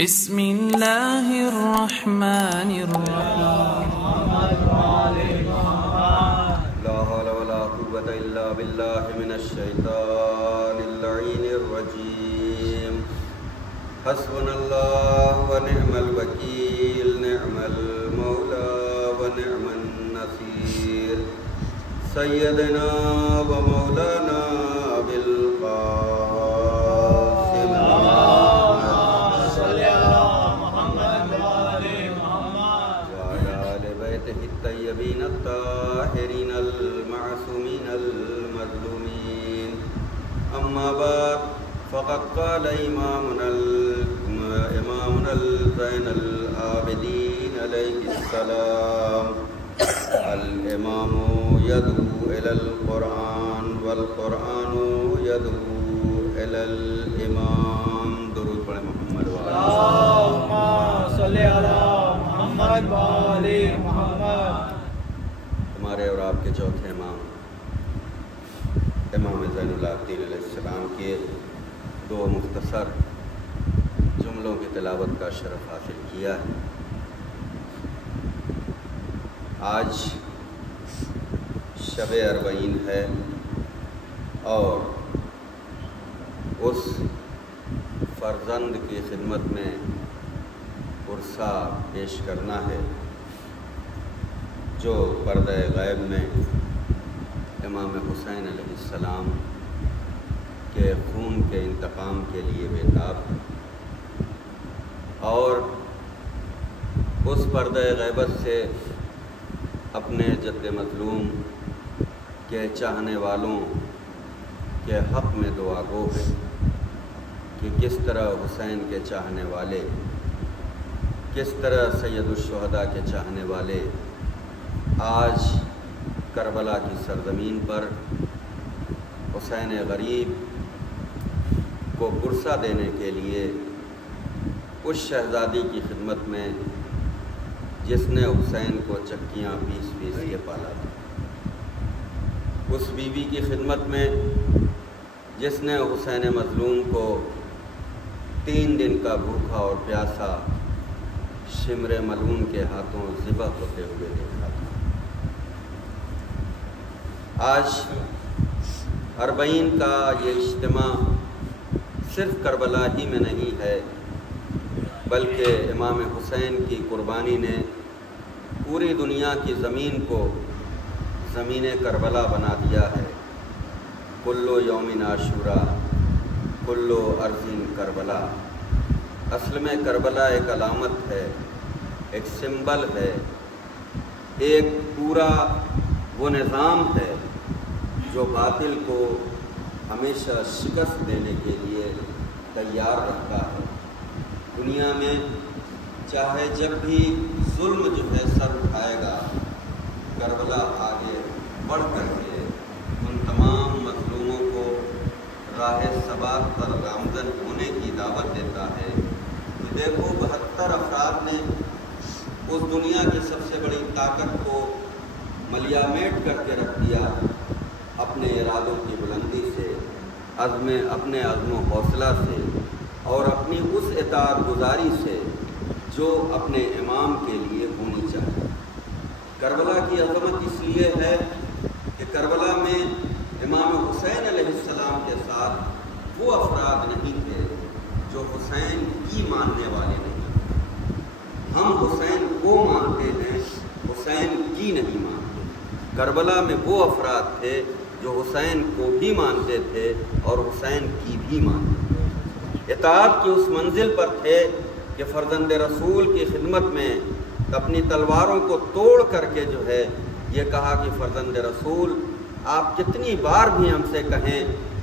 بسم اللہ الرحمن الرحیم لا حول ولا قوة الا باللہ من الشیطان اللعین الرجیم حسبنا اللہ ونعم الوکیل نعم المولا ونعم النصیر سیدنا و مولانا بالقاسم الطيبين الطاهرين المعصومين المظلومين أما بعد فقد قال إمامنا زين العابدين عليه السلام الإمام يدعو إلى القرآن والقرآن يدعو إلى الإمام درود پڑھیں محمد اللهم صل على محمد وآل محمد۔ ہمارے اور آپ کے چوتھے امام زین العابدین علیہ السلام کے دو مختصر جملوں کی تلاوت کا شرف حاصل کیا ہے۔ آج شب اربعین ہے اور اس فرزند کی خدمت میں عرصہ پیش کرنا ہے جو پردہ غیب میں امام حسین علیہ السلام کے خون کے انتقام کے لیے بےتاب ہے، اور اس پردہ غیبت سے اپنے جد مظلوم کے چاہنے والوں کے حق میں دعا گو ہے کہ کس طرح حسین کے چاہنے والے، کس طرح سید الشہداء کے چاہنے والے آج کربلا کی سرزمین پر حسین غریب کو پرسہ دینے کے لیے اس شہزادی کی خدمت میں جس نے حسین کو چکیاں پیس پیس کے پالا تھا، اس بیوی کی خدمت میں جس نے حسین مظلوم کو 3 دن کا بھوکا اور پیاسا شمر ملعون کے ہاتھوں ذبح ہوتے ہوئے دیکھا تھا۔ آج اربعین کا یہ اجتماع صرف کربلا ہی میں نہیں ہے، بلکہ امام حسین کی قربانی نے پوری دنیا کی زمین کو زمین کربلا بنا دیا ہے۔ کلو یوم عاشورا کلو ارضین کربلا۔ اصل میں کربلا ایک علامت ہے، ایک سمبل ہے، ایک پورا وہ نظام ہے جو باطل کو ہمیشہ شکست دینے کے لیے تیار رہتا ہے۔ دنیا میں چاہے جب بھی ظلم جو ہے سر اٹھائے گا، کربلا آگے بڑھ کر کے ان تمام مظلوموں کو راہ ثبات پر گامزن ہونے کی دعوت دیتا ہے۔ دیکھو 72 افراد نے اس دنیا کی سب سے بڑی طاقت کو ملیامیٹ کر کے رکھ دیا اپنے ارادوں کی بلندی سے، اپنے عزم و حوصلہ سے، اور اپنی اس اطاعت گزاری سے جو اپنے امام کے لیے ہونی چاہیے۔ کربلا کی عظمت اس لیے ہے کہ کربلا میں امام حسین علیہ السلام کے ساتھ وہ افراد نہیں تھے جو حسین کی ماننے والے نہیں۔ ہم حسین کو مانتے ہیں، حسین کی نہیں مانتے۔ کربلا میں وہ افراد تھے جو حسین کو بھی مانتے تھے اور حسین کی بھی مانتے تھے، اطاعت کی اس منزل پر تھے کہ فرزند رسول کی خدمت میں اپنی تلواروں کو توڑ کر کے جو ہے یہ کہا کہ فرزند رسول آپ کتنی بار بھی ہم سے کہیں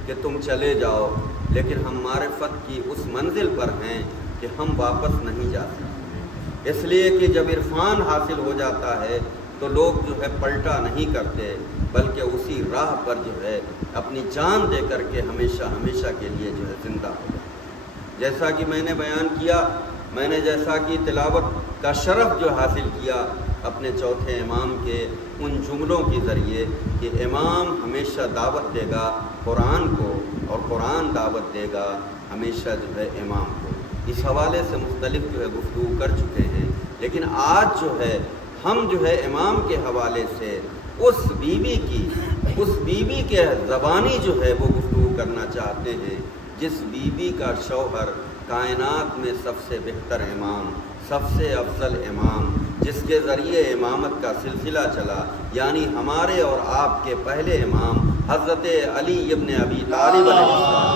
کہ تم چلے جاؤ، لیکن ہم معرفت کی اس منزل پر ہیں کہ ہم واپس نہیں جا سکتے، اس لیے کہ جب عرفان حاصل ہو جاتا ہے تو لوگ جو ہے پلٹا نہیں کرتے، بلکہ اسی راہ پر جو ہے اپنی جان دے کر کے ہمیشہ ہمیشہ کے لیے جو ہے زندہ ہو جاتے۔ جیسا کہ میں نے بیان کیا، میں نے جیسا کہ تلاوت کا شرف جو حاصل کیا اپنے چوتھے امام کے ان جملوں کے ذریعے کہ امام ہمیشہ دعوت دے گا قرآن کو اور قرآن دعوت دے گا ہمیشہ جو ہے امام کو۔ اس حوالے سے مختلف جو ہے گفتگو کر چکے ہیں، لیکن آج جو ہے ہم جو ہے امام کے حوالے سے اس بیوی کے زبانی جو ہے وہ گفتگو کرنا چاہتے ہیں جس بیوی کا شوہر کائنات میں سب سے بہتر امام، سب سے افضل امام، جس کے ذریعے امامت کا سلسلہ چلا، یعنی ہمارے اور آپ کے پہلے امام حضرت علی ابن ابی طالب علیہ السلام۔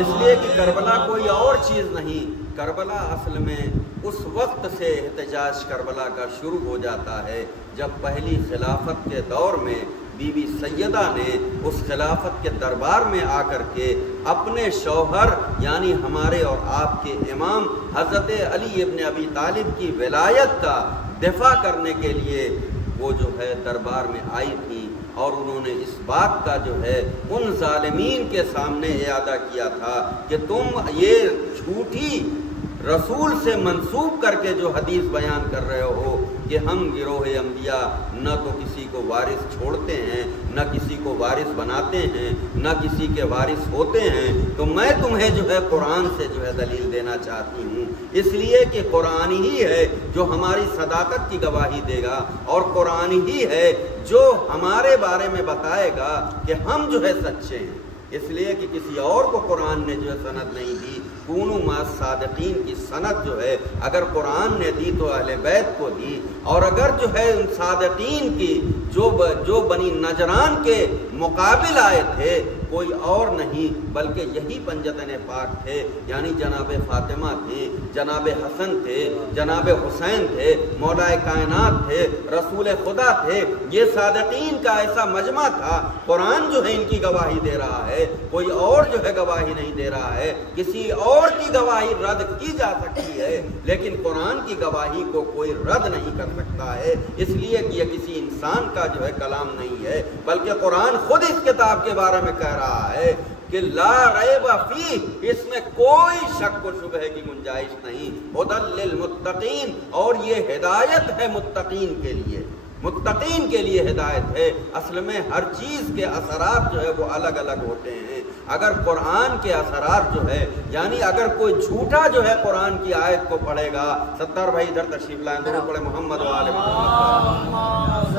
اس لیے کہ کربلا کوئی اور چیز نہیں، کربلا اصل میں اس وقت سے احتجاج کربلا کا شروع ہو جاتا ہے جب پہلی خلافت کے دور میں بی بی سیدہ نے اس خلافت کے دربار میں آ کر کے اپنے شوہر یعنی ہمارے اور آپ کے امام حضرت علی ابن ابی طالب کی ولایت کا دفاع کرنے کے لیے وہ جو ہے دربار میں آئی تھی، اور انہوں نے اس بات کا جو ہے ان ظالمین کے سامنے اعادہ کیا تھا کہ تم یہ جھوٹی رسول سے منسوب کر کے جو حدیث بیان کر رہے ہو کہ ہم گروہ انبیاء نہ تو کسی کو وارث چھوڑتے ہیں، نہ کسی کو وارث بناتے ہیں، نہ کسی کے وارث ہوتے ہیں، تو میں تمہیں جو ہے قرآن سے جو ہے دلیل دینا چاہتی ہوں، اس لیے کہ قرآن ہی ہے جو ہماری صداقت کی گواہی دے گا، اور قرآن ہی ہے جو ہمارے بارے میں بتائے گا کہ ہم جو ہے سچے ہیں، اس لیے کہ کسی اور کو قرآن نے جو ہے سند نہیں دی۔ کونوا مع الصادقین کی سند جو ہے اگر قرآن نے دی تو اہل بیت کو دی، اور اگر جو ہے ان صادقین کی جو بنی نجران کے مقابل آئے تھے کوئی اور نہیں بلکہ یہی پنجتن پاک تھے، یعنی جناب فاطمہ تھے، جناب حسن تھے، جناب حسین تھے، مولا کائنات تھے، رسول خدا تھے، یہ صادقین کا ایسا مجمع تھا۔ قرآن جو ہے ان کی گواہی دے رہا ہے، کوئی اور جو ہے گواہی نہیں دے رہا ہے، کسی اور کی گواہی رد کی جا سکتی ہے لیکن قرآن کی گواہی کو کوئی رد نہیں کر سکتا ہے، اس لیے کہ یہ کسی انسان کا جو ہے کلام نہیں ہے بلکہ قرآن خود اس کتاب کے بارے میں کہہ رہا ہے کہ لا ریب فیہ، اس میں کوئی شک و شبہ کی گنجائش نہیں، ھدی للمتقین، اور یہ ہدایت ہے متقین کے لیے، متقین کے لیے ہدایت ہے۔ اصل میں ہر چیز کے اثرات جو ہے وہ الگ الگ ہوتے ہیں، اگر قرآن کے اثرات جو ہے یعنی اگر کوئی جھوٹا جو ہے قرآن کی آیت کو پڑھے گا، ستار بھائی ادھر تشریف لائیں، درود پڑھے محمد و آل محمد،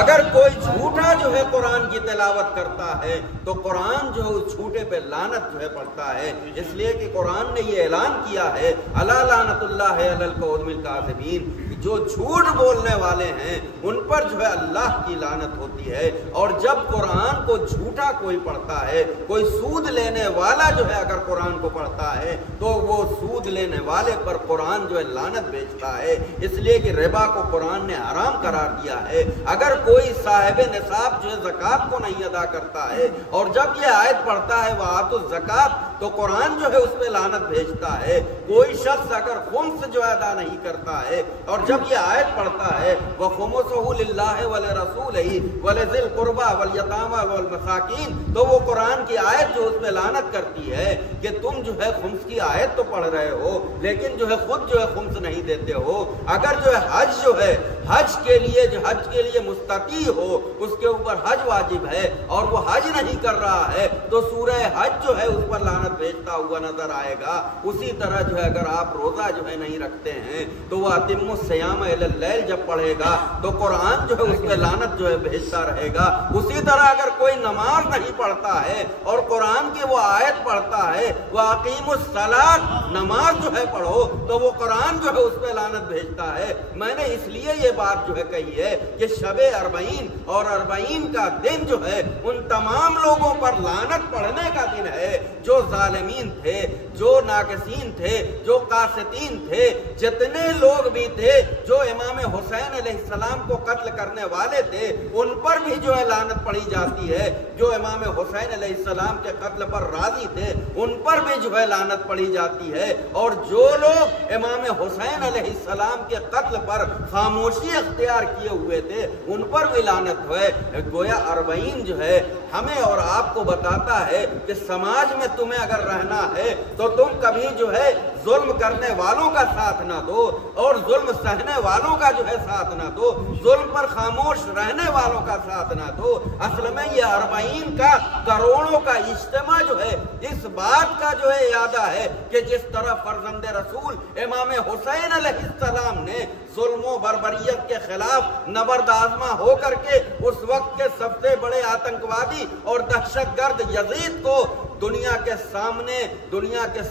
اگر کوئی جھوٹا جو ہے قرآن کی تلاوت کرتا ہے تو قرآن جو ہے اس جھوٹے پہ لعنت جو ہے پڑتا ہے، اس لیے کہ قرآن نے یہ اعلان کیا ہے الا لعنت اللہ علی القوم الکاذبین، جو جھوٹ بولنے والے ہیں ان پر جو ہے اللہ کی لعنت ہوتی ہے۔ اور جب قرآن کو جھوٹا کوئی پڑھتا ہے، کوئی سود لینے والا جو ہے اگر قرآن کو پڑھتا ہے تو وہ سود لینے والے پر قرآن جو ہے لعنت بھیجتا ہے، اس لیے کہ ربا کو قرآن نے حرام قرار دیا ہے۔ اگر کوئی صاحب نصاب جو ہے زکوٰۃ کو نہیں ادا کرتا ہے اور جب یہ آیت پڑھتا ہے وَآتُوا الزَّکَاۃَ تو قرآن جو ہے اس پہ لعنت بھیجتا ہے۔ کوئی شخص اگر خمس جو ادا نہیں کرتا ہے اور جب یہ آیت پڑھتا ہے وَخُمُسُهُ لِلَّهِ وَلِرَسُولِهِ وَلِذِي الْقُرْبَى وَالْيَتَامَى وَالْمَسَاكِينَ، تو وہ قرآن کی آیت جو اس پہ لعنت کرتی ہے کہ تم جو ہے خمس کی آیت تو پڑھ رہے ہو لیکن جو ہے خود جو ہے خمس نہیں دیتے ہو۔ اگر جو ہے حج جو ہے حج کے لیے مستطیع ہو، اس کے اوپر حج واجب ہے اور وہ حج نہیں کر رہا ہے تو سورہ حج جو ہے اس پر لعنت بھیجتا ہوا نظر آئے گا۔ اسی طرح جو ہے اگر آپ روزہ جو ہے نہیں رکھتے ہیں تو وہ اتم الصیام الی اللیل جب پڑھے گا تو قرآن جو ہے اس پہ لعنت جو ہے بھیجتا رہے گا۔ اسی طرح اگر کوئی نماز نہیں پڑھتا ہے اور قرآن کی وہ آیت پڑھتا ہے وَأَقِیمُوا الصَّلَاةَ، نماز جو ہے پڑھو، تو وہ قرآن جو ہے اس پہ لعنت بھیجتا ہے۔ میں نے اس لیے یہ بات جو ہے کہی ہے کہ شب اربعین اور اربعین کا دن جو ہے ان تمام لوگوں پر لعنت پڑھنے کا دن ہے جو ظالمین تھے، جو ناقصین تھے، جو قاسطین تھے، جتنے لوگ بھی تھے جو امام حسین علیہ السلام کو قتل کرنے والے تھے ان پر بھی جو ہے لعنت پڑھی جاتی ہے، جو امام حسین علیہ السلام کے قتل پر راضی تھے ان پر بھی جو ہے لعنت پڑھی جاتی ہے، اور جو لوگ امام حسین علیہ السلام کے قتل پر خاموشی اختیار کیے ہوئے تھے ان پر بھی لعنت ہوئے۔ گویا اربعین جو ہے ہمیں اور آپ کو بتاتا ہے کہ سماج میں تمہیں اگر رہنا ہے تو تم کبھی جو ہے ظلم کرنے والوں کا ساتھ نہ دو اور ظلم سہنے والوں کا جو ہے ساتھ نہ دو، ظلم پر خاموش رہنے والوں کا ساتھ نہ دو۔ اصل میں یہ 40 کا کروڑوں کا اجتماع جو ہے اس بات کا جو ہے اعادہ ہے کہ جس طرح فرزند رسول امام حسین علیہ السلام نے ظلم و بربریت کے خلاف نبرد آزما ہو کر کے اس وقت کے سب سے بڑے آتنکوادی اور دہشت گرد یزید کو دنیا کے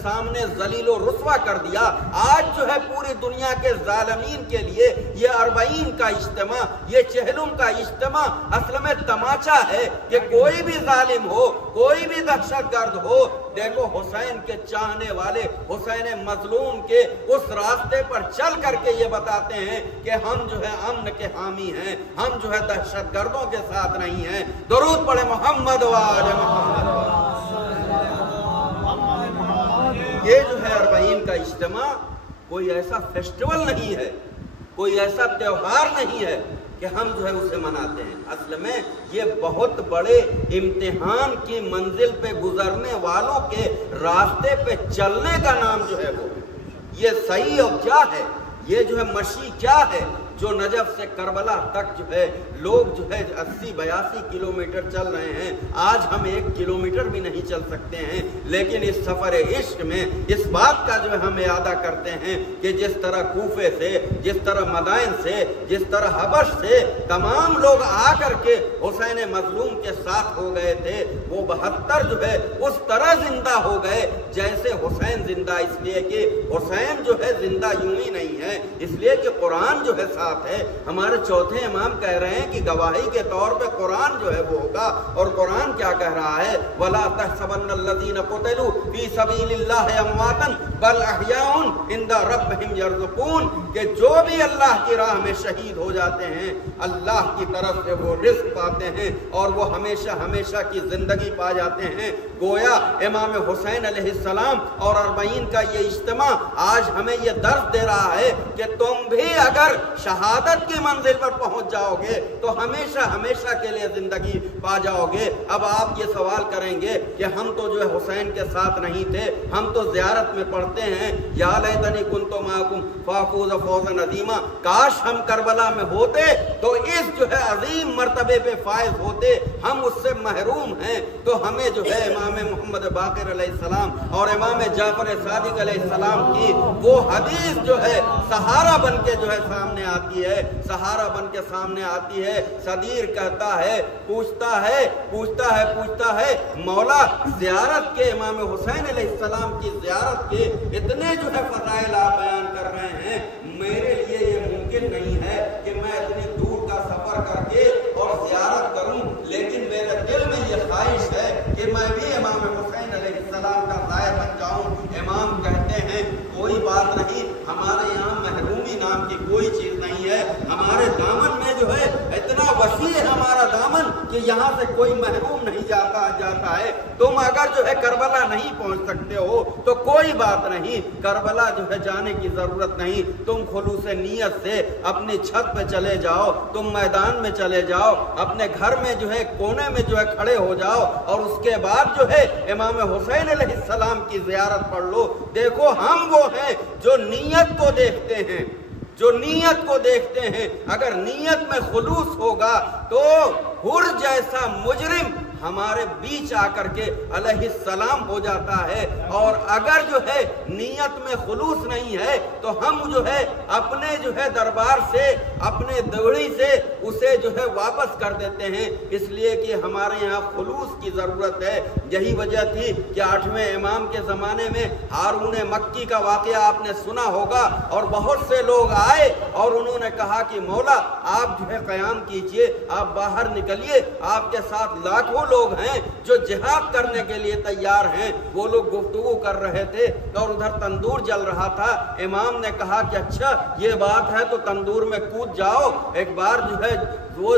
سامنے ذلیل و رسوا کر دیا، آج جو ہے پوری دنیا کے ظالمین کے لیے یہ 40 کا اجتماع، یہ چہلم کا اجتماع اصل میں تماچا ہے کہ کوئی بھی ظالم ہو، کوئی بھی دہشت گرد ہو، دیکھو حسین کے چاہنے والے حسین مظلوم کے اس راستے پر چل کر کے یہ بتاتے ہیں کہ ہم جو ہے امن کے حامی ہیں، ہم جو ہے دہشت گردوں کے ساتھ نہیں ہیں۔ درود پڑھے محمد و آل محمد۔ یہ جو ہے 40 کا اجتماع کوئی ایسا فیسٹیول نہیں ہے، کوئی ایسا تہوار نہیں ہے کہ ہم جو ہے اسے مناتے ہیں۔ اصل میں یہ بہت بڑے امتحان کی منزل پہ گزرنے والوں کے راستے پہ چلنے کا نام جو ہے وہ یہ صحیح اور کیا ہے، یہ جو ہے مشی کیا ہے جو نجف سے کربلا تک جو ہے لوگ جو ہے 80-82 کلومیٹر چل رہے ہیں، آج ہم 1 کلومیٹر بھی نہیں چل سکتے ہیں، لیکن اس سفر عشق میں اس بات کا جو ہے ہم اعادہ کرتے ہیں کہ جس طرح کوفے سے، جس طرح مدائن سے، جس طرح حبش سے تمام لوگ آ کر کے حسین مظلوم کے ساتھ ہو گئے تھے، وہ 72 جو ہے اس طرح زندہ ہو گئے جیسے حسین زندہ، اس لیے کہ حسین جو ہے زندہ یوں ہی نہیں ہے، اس لیے کہ قرآن جو ہے ہے۔ ہمارے چوتھے امام کہہ رہے ہیں کہ گواہی کے طور پہ قرآن جو ہے وہ ہوگا، اور قرآن کیا کہہ رہا ہے؟ وَلَا تَحْسَبَنَّ الَّذِينَ قُتِلُوا فِي سَبِيلِ اللَّهِ أَمْوَاتًا بَلْ أَحْيَاءٌ عِندَ رَبِّهِمْ يَرْزُقُونَ، کہ جو بھی اللہ کی راہ میں شہید ہو جاتے ہیں اللہ کی طرف سے وہ رزق پاتے ہیں اور وہ ہمیشہ ہمیشہ کی زندگی پا جاتے ہیں۔ گویا امام حسین علیہ السلام اور 40 کا یہ اجتماع آج ہمیں یہ درس دے رہا ہے کہ تم بھی اگر شہادت کی منزل پر پہنچ جاؤ گے تو ہمیشہ ہمیشہ کے لیے زندگی پا جاؤ گے۔ اب آپ یہ سوال کریں گے کہ ہم تو جو ہے حسین کے ساتھ نہیں تھے، ہم تو زیارت میں پڑھتے ہیں یا لیتنی کنت معکم فافوز فوزا عظیما، کاش ہم کربلا میں ہوتے تو اس جو ہے عظیم مرتبے پہ فائز ہوتے، ہم اس سے محروم ہیں۔ تو ہمیں جو ہے امام محمد باقر علیہ السلام اور امام جعفر صادق علیہ السلام کی وہ حدیث جو ہے سہارا بن کے جو ہے سامنے آتی ہے، سہارا بن کے سامنے آتی ہے۔ صدیر کہتا ہے، پوچھتا ہے مولا زیارت کے، امام حسین علیہ السلام کی زیارت کے اتنے جو ہے فضائل آپ بیان کر رہے ہیں، میرے لیے یہ ممکن نہیں ہے کہ میں اتنی دور کا سفر کر کے اور زیارت کروں، لیکن میرے دل میں یہ خواہش ہے کہ میں بھی امام حسین علیہ السلام کا ضائع بن جاؤں۔ امام کہتے ہیں کوئی بات نہیں، ہمارے یہاں محرومی نام کی کوئی چیز نہیں ہے، ہمارے دامن میں جو ہے اتنا وسیع ہے ہمارا دامن کہ یہاں سے کوئی محروم نہیں جاتا ہے۔ تم اگر جو ہے کربلا نہیں پہنچ سکتے ہو تو کوئی بات نہیں، کربلا جو ہے جانے کی ضرورت نہیں، تم خلوص نیت سے اپنی چھت پہ چلے جاؤ، تم میدان میں چلے جاؤ، اپنے گھر میں جو ہے کونے میں جو ہے کھڑے ہو جاؤ اور اس کے بعد جو ہے امام حسین علیہ السلام کی زیارت پڑھ لو۔ دیکھو ہم وہ ہیں جو نیت کو دیکھتے ہیں، جو نیت کو دیکھتے ہیں، اگر نیت میں خلوص ہوگا تو حر جیسا مجرم ہمارے بیچ آ کر کے علیہ السلام ہو جاتا ہے، اور اگر جو ہے نیت میں خلوص نہیں ہے تو ہم جو ہے اپنے جو ہے دربار سے، اپنے دوڑی سے اسے جو ہے واپس کر دیتے ہیں، اس لیے کہ ہمارے یہاں خلوص کی ضرورت ہے۔ یہی وجہ تھی کہ 8ویں امام کے زمانے میں ہارون مکی کا واقعہ آپ نے سنا ہوگا، اور بہت سے لوگ آئے اور انہوں نے کہا کہ مولا آپ جو ہے قیام کیجئے، آپ باہر نکلیے، آپ کے ساتھ لاکھوں لوگ ہیں جو جہاد کرنے کے لیے تیار ہیں۔ وہ لوگ گفتگو کر رہے تھے اور ادھر تندور جل رہا تھا۔ امام نے کہا کہ اچھا یہ بات ہے تو تندور میں کود جاؤ، ایک بار جو ہے وہ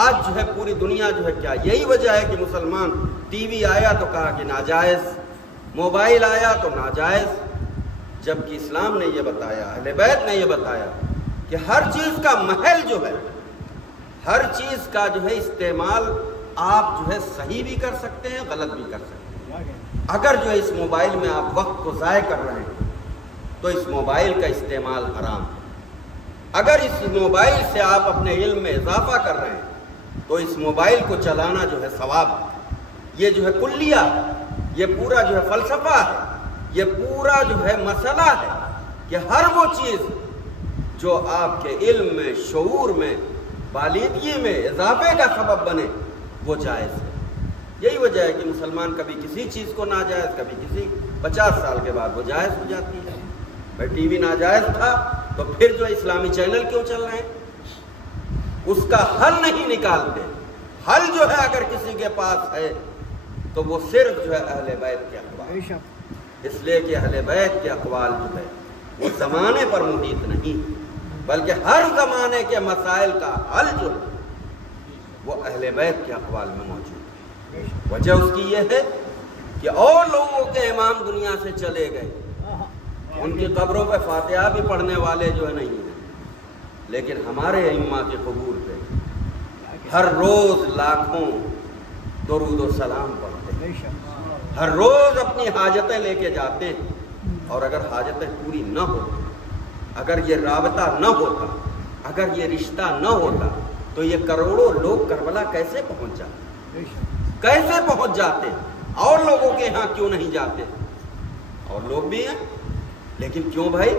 آج جو ہے پوری دنیا جو ہے کیا یہی وجہ ہے کہ مسلمان ٹی وی آیا تو کہا کہ ناجائز، موبائل آیا تو ناجائز، جبکہ اسلام نے یہ بتایا، اہل بیت نے یہ بتایا کہ ہر چیز کا محل جو ہے، ہر چیز کا جو ہے استعمال آپ جو ہے صحیح بھی کر سکتے ہیں، غلط بھی کر سکتے ہیں۔ اگر جو ہے اس موبائل میں آپ وقت کو ضائع کر رہے ہیں تو اس موبائل کا استعمال حرام ہے۔ اگر اس موبائل سے آپ اپنے علم میں اضافہ کر رہے ہیں تو اس موبائل کو چلانا جو ہے ثواب ہے۔ یہ جو ہے کلیہ، یہ پورا جو ہے فلسفہ ہے، یہ پورا جو ہے مسئلہ ہے کہ ہر وہ چیز جو آپ کے علم میں، شعور میں، بالیدگی میں اضافے کا سبب بنے وہ جائز ہے۔ یہی وجہ ہے کہ مسلمان کبھی کسی چیز کو ناجائز، کبھی کسی 50 سال کے بعد وہ جائز ہو جاتی ہے۔ بھائی ٹی وی ناجائز تھا تو پھر جو اسلامی چینل کیوں چل رہے ہیں؟ اس کا حل نہیں نکالتے۔ حل جو ہے اگر کسی کے پاس ہے تو وہ صرف جو ہے اہل بیت کے اقوال، اس لیے کہ اہل بیت کے اقوال جو ہے وہ زمانے پر محیط نہیں، بلکہ ہر زمانے کے مسائل کا حل جو ہے وہ اہل بیت کے اقوال میں موجود ہے۔ وجہ اس کی یہ ہے کہ اور لوگوں کے امام دنیا سے چلے گئے، ان کی قبروں پہ فاتحہ بھی پڑھنے والے جو ہے نہیں ہیں، لیکن ہمارے ائمہ کے قبور پہ ہر روز لاکھوں درود و سلام پڑھتے ہیں، ہر روز اپنی حاجتیں لے کے جاتے ہیں، اور اگر حاجتیں پوری نہ ہوتی، اگر یہ رابطہ نہ ہوتا، اگر یہ رشتہ نہ ہوتا تو یہ کروڑوں لوگ کربلا کیسے پہنچ جاتے؟ کیسے پہنچ جاتے؟ اور لوگوں کے ہاں کیوں نہیں جاتے؟ اور لوگ بھی ہیں، لیکن کیوں بھائی؟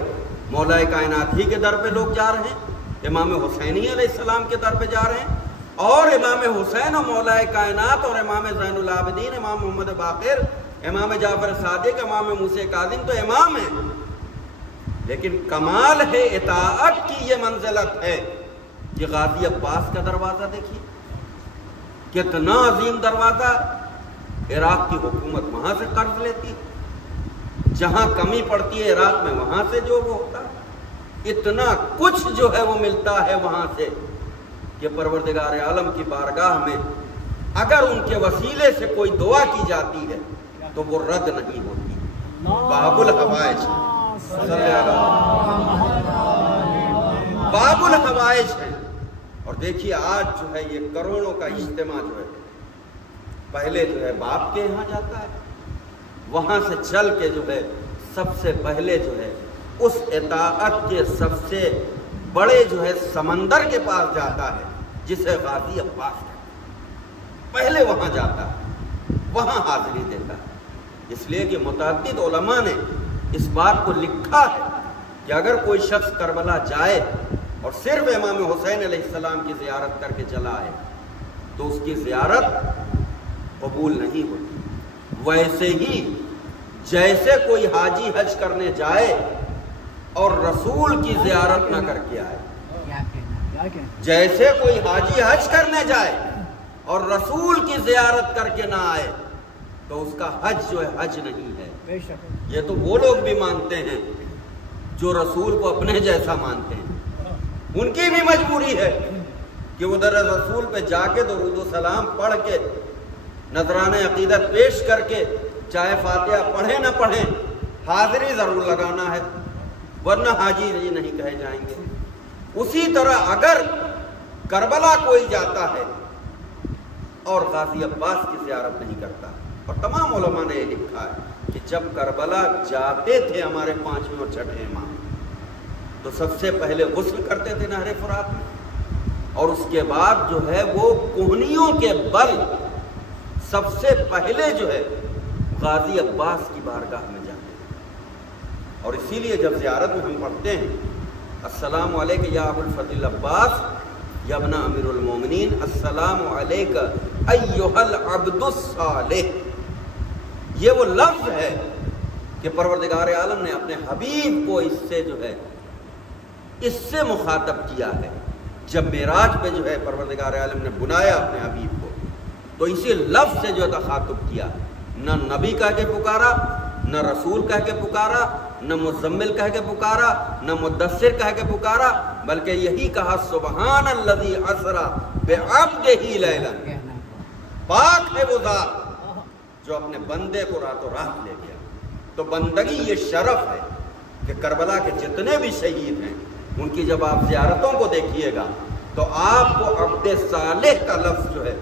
مولا کائنات ہی کے در پہ لوگ جا رہے ہیں، امام حسینی علیہ السلام کے در پہ جا رہے ہیں، اور امام حسین اور مولا کائنات اور امام زین العابدین، امام محمد باقر، امام جعفر صادق، امام موسیٰ کاظم تو امام ہیں، لیکن کمال ہے اطاعت کی یہ منزلت ہے کہ غازی عباس کا دروازہ دیکھیے، کتنا عظیم دروازہ، عراق کی حکومت وہاں سے قرض لیتی، جہاں کمی پڑتی ہے عراق میں وہاں سے جو وہ ہوتا، اتنا کچھ جو ہے وہ ملتا ہے وہاں سے کہ پروردگار عالم کی بارگاہ میں اگر ان کے وسیلے سے کوئی دعا کی جاتی ہے تو وہ رد نہیں ہوتی۔ باب الحوائج، باب الحوائج ہے۔ اور دیکھیے آج جو ہے یہ کروڑوں کا اجتماع جو ہے پہلے جو ہے باپ کے یہاں جاتا ہے، وہاں سے چل کے جو ہے سب سے پہلے جو ہے اس اطاعت کے سب سے بڑے جو ہے سمندر کے پاس جاتا ہے جسے غازی عباس کہتے ہیں، پہلے وہاں جاتا ہے، وہاں حاضری دیتا ہے۔ اس لیے کہ متعدد علماء نے اس بات کو لکھا ہے کہ اگر کوئی شخص کربلا جائے اور صرف امام حسین علیہ السلام کی زیارت کر کے چلا آئے تو اس کی زیارت قبول نہیں ہوتی۔ ویسے ہی جیسے کوئی حاجی حج کرنے جائے اور رسول کی زیارت نہ کر کے آئے، جیسے کوئی حاجی حج کرنے جائے اور رسول کی زیارت کر کے نہ آئے تو اس کا حج جو ہے حج نہیں ہے۔ یہ تو وہ لوگ بھی مانتے ہیں جو رسول کو اپنے جیسا مانتے ہیں، ان کی بھی مجبوری ہے کہ ادھر رسول پہ جا کے درود و سلام پڑھ کے نذرانہ عقیدت پیش کر کے چاہے فاتحہ پڑھیں نہ پڑھیں حاضری ضرور لگانا ہے، ورنہ حاجی نہیں کہے جائیں گے۔ اسی طرح اگر کربلا کوئی جاتا ہے اور غازی عباس کی زیارت نہیں کرتا، اور تمام علماء نے یہ لکھا ہے کہ جب کربلا جاتے تھے ہمارے 5ویں اور 6ٹھے امام تو سب سے پہلے غسل کرتے تھے نہر فرات میں، اور اس کے بعد جو ہے وہ کوہنیوں کے بل سب سے پہلے جو ہے غازی عباس کی بارگاہ میں جاتے ہیں۔ اور اسی لیے جب زیارت میں ہم پڑھتے ہیں السلام علیکم یا ابو الفضل عباس یا ابن امیر المومنین، السلام علیکم ایھا العبد الصالح، یہ وہ لفظ ہے کہ پروردگار عالم نے اپنے حبیب کو اس سے جو ہے اس سے مخاطب کیا ہے۔ جب معراج پہ جو ہے پروردگار عالم نے بنایا اپنے حبیب کو تو اسی لفظ سے جو تخاطب کیا، نہ نبی کہہ کے پکارا، نہ رسول کہہ کے پکارا، نہ مزمل کہہ کے پکارا، نہ مدثر کہہ کے پکارا، بلکہ یہی کہا سبحان الذی اسری بعبدہ لیلاً، پاک ہے وہ ذات جو اپنے بندے کو راتوں رات لے گیا۔ تو بندگی یہ شرف ہے کہ کربلا کے جتنے بھی شہید ہیں ان کی جب آپ زیارتوں کو دیکھیے گا تو آپ کو عبد صالح کا لفظ جو ہے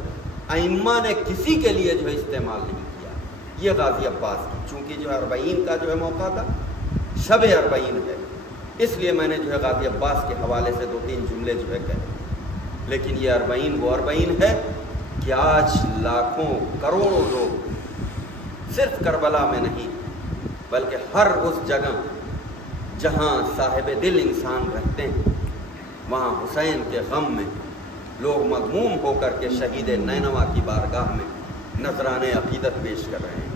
ائمہ نے کسی کے لیے جو ہے استعمال نہیں کیا۔ یہ غازی عباس کی، چونکہ جو ہے 40 کا جو ہے موقع تھا، شب 40 ہے، اس لیے میں نے جو ہے غازی عباس کے حوالے سے 2-3 جملے جو ہے کہے۔ لیکن یہ 40 وہ 40 ہے کہ آج لاکھوں کروڑوں لوگ صرف کربلا میں نہیں بلکہ ہر اس جگہ جہاں صاحب دل انسان رہتے ہیں وہاں حسین کے غم میں لوگ مغموم ہو کر کے شہید نینوا کی بارگاہ میں نذرانے عقیدت پیش کر رہے ہیں۔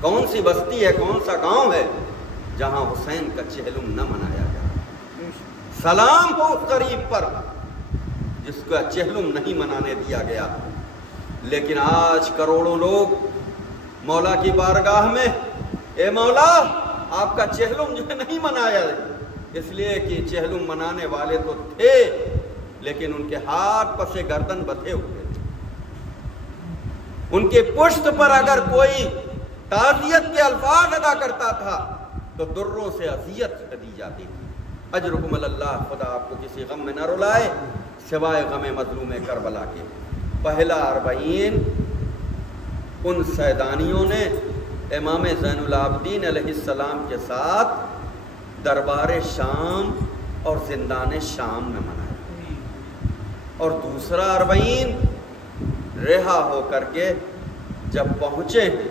کون سی بستی ہے، کون سا گاؤں ہے جہاں حسین کا چہلم نہ منایا جائے؟ سلام ہو اس غریب پر جس کا چہلم نہیں منانے دیا گیا۔ لیکن آج کروڑوں لوگ مولا کی بارگاہ میں، اے مولا آپ کا چہلم جو ہے نہیں منایا، اس لیے کہ چہلم منانے والے تو تھے لیکن ان کے ہاتھ پس گردن بندھے ہوئے تھے۔ ان کے پشت پر اگر کوئی تعزیت کے الفاظ ادا کرتا تھا تو دروں سے اذیت دی جاتی تھی۔ اجرکم اللہ، خدا آپ کو کسی غم میں نہ رلائے سوائے غم مظلوم کربلا کے۔ پہلا 40 ان سیدانیوں نے امام زین العابدین علیہ السلام کے ساتھ دربار شام اور زندان شام میں منایا، اور دوسرا 40 رہا ہو کر کے جب پہنچے ہیں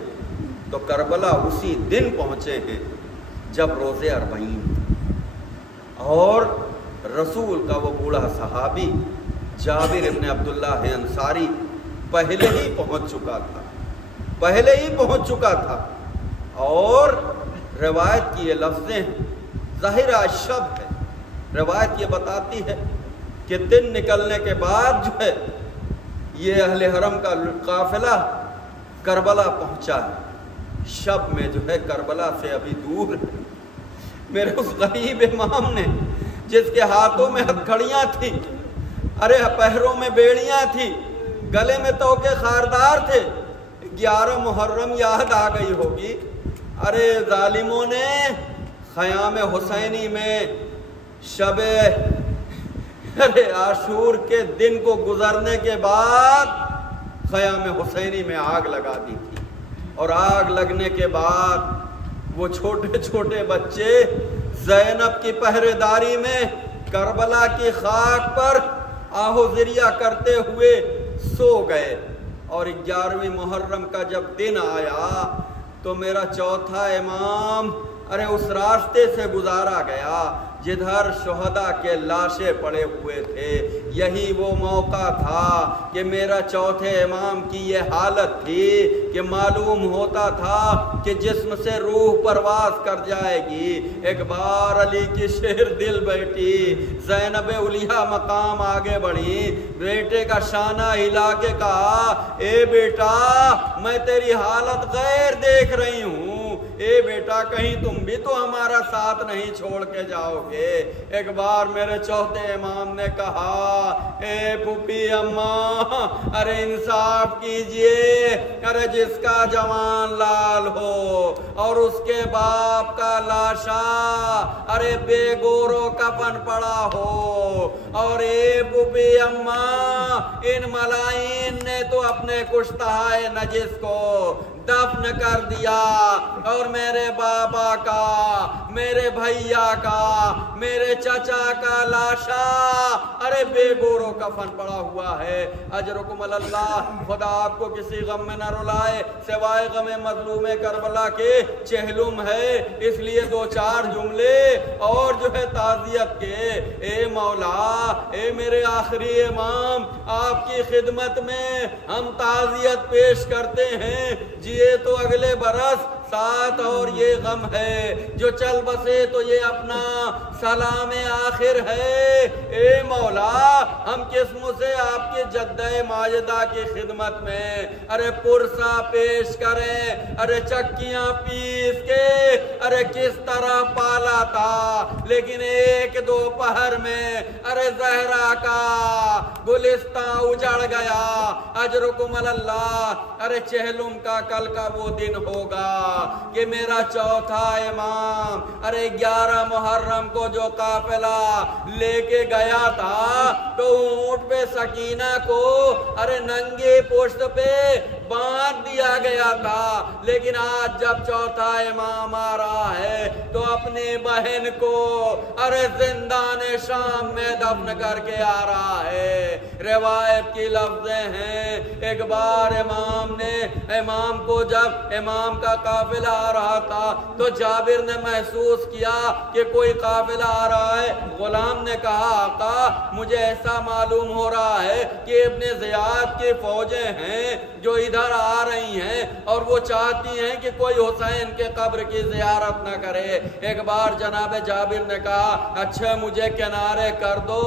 تو کربلا اسی دن پہنچے ہیں جب روزے 40 اور رسول کا وہ بوڑھا صحابی جابر ابن عبداللہ انصاری پہلے ہی پہنچ چکا تھا اور روایت کی یہ لفظیں ظاہرہ شب ہے، روایت یہ بتاتی ہے کہ دن نکلنے کے بعد جو ہے یہ اہل حرم کا قافلہ کربلا پہنچا ہے، شب میں جو ہے کربلا سے ابھی دور ہے۔ میرے اس غریب امام نے جس کے ہاتھوں میں ہتھکڑیاں تھیں، ارے پیروں میں بیڑیاں تھیں، گلے میں توکے خاردار تھے، 11 محرم یاد آ گئی ہوگی۔ ارے ظالموں نے خیام حسینی میں شب عاشور کے دن کو گزرنے کے بعد خیام حسینی میں آگ لگا دی تھی، اور آگ لگنے کے بعد وہ چھوٹے چھوٹے بچے زینب کی پہرے داری میں کربلا کی خاک پر آہو ذریعہ کرتے ہوئے سو گئے۔ اور 11ویں محرم کا جب دن آیا تو میرا چوتھا امام ارے اس راستے سے گزارا گیا جدھر شہداء کے لاشیں پڑے ہوئے تھے۔ یہی وہ موقع تھا کہ میرا چوتھے امام کی یہ حالت تھی کہ معلوم ہوتا تھا کہ جسم سے روح پرواز کر جائے گی۔ ایک بار علی کی شہر دل بیٹھی، زینب علیہ مقام آگے بڑھی، بیٹے کا شانہ ہلا کے کہا، اے بیٹا میں تیری حالت غیر دیکھ رہی ہوں، اے بیٹا کہیں تم بھی تو ہمارا ساتھ نہیں چھوڑ کے جاؤ گے۔ ایک بار میرے چوتھے امام نے کہا، اے پھوپھی اماں ارے انصاف کیجئے، ارے جس کا جوان لال ہو اور اس کے باپ کا لاشا ارے بے گورو کفن پڑا ہو، اور اے پھوپھی اماں ان ملائین نے تو اپنے کشتہائے نجس کو دفن کر دیا، اور میرے بابا کا، میرے بھائیا کا، میرے چچا کا لاشا ارے بے گورو کفن پڑا ہوا ہے۔ اجرکم اللہ، خدا آپ کو کسی غم میں نہ رلائے سوائے غم مظلوم کربلا کے۔ چہلم ہے اس لیے 2-4 جملے اور جو ہے تعزیت کے۔ اے مولا، اے میرے آخری امام، آپ کی خدمت میں ہم تعزیت پیش کرتے ہیں، جیے تو اگلے برس ساتھ اور یہ غم ہے، جو چل بسے تو یہ اپنا سلام آخر ہے۔ اے مولا، ہم قسم سے آپ کے جدہ ماجدہ کی خدمت میں ارے پرسا پیش کریں، ارے چکیاں پیس کے ارے کس طرح پالا تھا، لیکن ایک دوپہر میں ارے زہرا کا گلستان اجڑ گیا۔ اجرکم اللہ، ارے چہلم کا کل کا وہ دن ہوگا کہ میرا چوتھا امام ارے 11 محرم کو جو قافلہ لے کے گیا تھا تو اونٹ پہ سکینہ کو ارے ننگے پشت پہ باندھ دیا گیا تھا، لیکن آج جب چوتھا امام آ رہا ہے تو اپنی بہن کو ارے زندان شام میں دفن کر کے آ رہا ہے۔ روایت کی لفظیں ہیں، ایک بار امام کو جب امام کا قافلہ آ رہا تھا تو جابر نے محسوس کیا کہ کوئی قافلہ آ رہا ہے۔ غلام نے کہا آقا مجھے ایسا معلوم ہو رہا ہے کہ ابن زیاد کی فوجیں ہیں جو ادھر آ رہی ہیں اور وہ چاہتی ہیں کہ کوئی حسین کے قبر کی زیارت نہ کرے۔ ایک بار جناب جابر نے کہا اچھا مجھے کنارے کر دو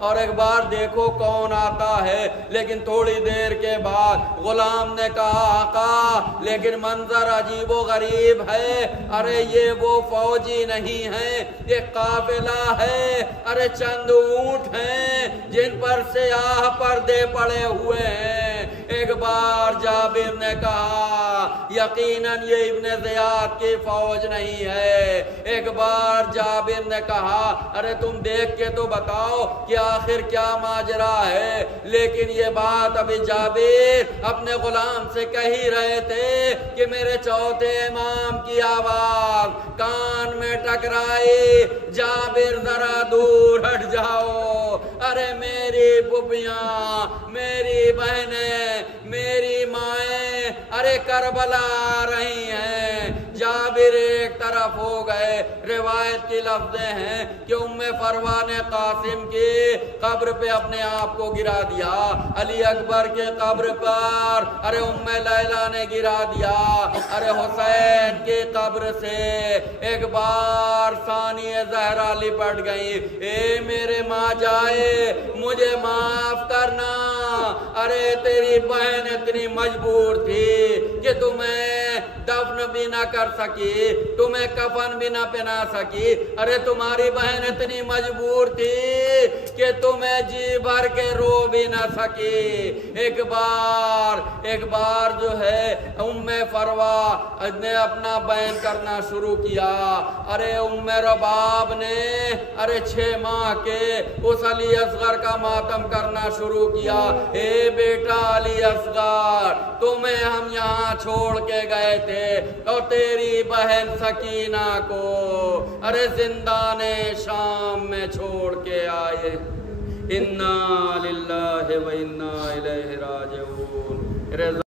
اور ایک بار دیکھو کون آتا ہے، لیکن تھوڑی دیر کے بعد غلام نے کہا آقا لیکن منظر عجیب و غریب ہے، ارے یہ وہ فوجی نہیں ہیں، یہ قافلہ ہے، ارے چند اونٹ ہیں جن پر سیاہ پردے پڑے ہوئے ہیں۔ ایک بار جابر نے کہا یقیناً یہ ابن زیاد کی فوج نہیں ہے۔ ایک بار جابر نے کہا ارے تم دیکھ کے تو بتاؤ کہ آخر کیا ماجرا ہے، لیکن یہ بات ابھی جابر اپنے غلام سے کہی رہے تھے کہ میرے چوتھے امام کی آواز کان میں ٹکرائی، جابر ذرا دور ہٹ جاؤ، ارے میری پھوپھیاں، میری بہنیں، میری مائیں ارے کربلا آ رہی ہیں۔ جابر ایک طرف ہو گئے۔ روایت کی لفظیں ہیں کہ ام فروا نے قاسم کی قبر پہ اپنے آپ کو گرا دیا، علی اکبر کے قبر پر ارے ام لیلہ نے گرا دیا، ارے حسین کی قبر سے ایک بار ثانی زہرا لپٹ گئی، اے میرے ماں جائے مجھے معاف کرنا، ارے تیری بہن اتنی مجبور تھی کہ تمہیں دفن بھی نہ کر سکی، تمہیں کفن بھی نہ پہنا سکی، ارے تمہاری بہن اتنی مجبور تھی کہ تمہیں جی بھر کے رو بھی نہ سکی۔ ایک بار جو ہے ام فروا نے اپنا بیان کرنا شروع کیا، ارے ام رباب نے ارے 6 ماہ کے اس علی اصغر کا ماتم کرنا شروع کیا، اے بیٹا علی اصغر تمہیں ہم یہاں چھوڑ کے گئے تھے اور تیری بہن سکینہ کو ارے زندان شام میں چھوڑ کے آئے۔ انا للہ و انا الیہ راجعون۔